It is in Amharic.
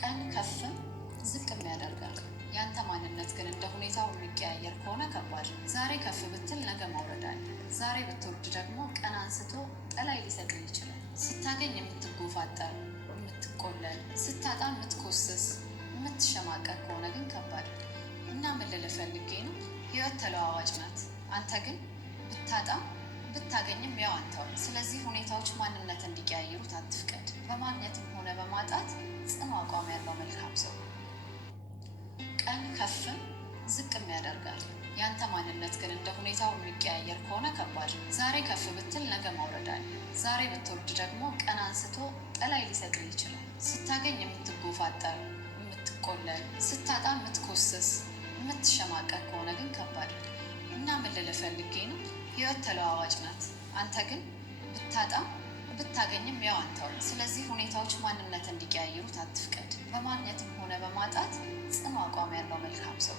ቀን ከፍም ዝቅም ያደርጋል። ያንተ ማንነት ግን እንደ ሁኔታው የሚቀያየር ከሆነ ከባድ ነው። ዛሬ ከፍ ብትል ነገ ማውረድ አለ። ዛሬ ብትወርድ ደግሞ ቀን አንስቶ ጠላይ ሊሰጥህ ይችላል። ስታገኝ የምትጎፋጠር፣ የምትቆለል፣ ስታጣ የምትኮስስ፣ የምትሸማቀቅ ከሆነ ግን ከባድ ነው። እና ምን ልልህ ፈልጌ ነው፣ ህይወት ተለዋዋጭ ናት። አንተ ግን ብታጣም ብታገኝም ያው አንተው። ስለዚህ ሁኔታዎች ማንነት እንዲቀያየሩት አትፍቀድ። በማግኘትም ሆነ በማጣት ጽኑ አቋም ያለው መልካም ሰው። ቀን ከፍም ዝቅም ያደርጋል። ያንተ ማንነት ግን እንደ ሁኔታው የሚቀያየር ከሆነ ከባድ ነው። ዛሬ ከፍ ብትል ነገ ማውረድ አለ። ዛሬ ብትወርድ ደግሞ ቀን አንስቶ ጠላይ ሊሰጥህ ይችላል። ስታገኝ የምትጎፋጠር፣ የምትቆለል፣ ስታጣ የምትኮስስ፣ የምትሸማቀቅ ከሆነ ግን ከባድ ነው። እና ምን ልልህ ፈልጌ ነው፣ ህይወት ተለዋዋጭ ናት። አንተ ግን ብታጣም ብታገኝም ያው አንተው። ስለዚህ ሁኔታዎች ማንነት እንዲቀያየሩት አትፍቀድ። በማግኘትም ሆነ በማጣት ጽኑ አቋም ያለው መልካም ሰው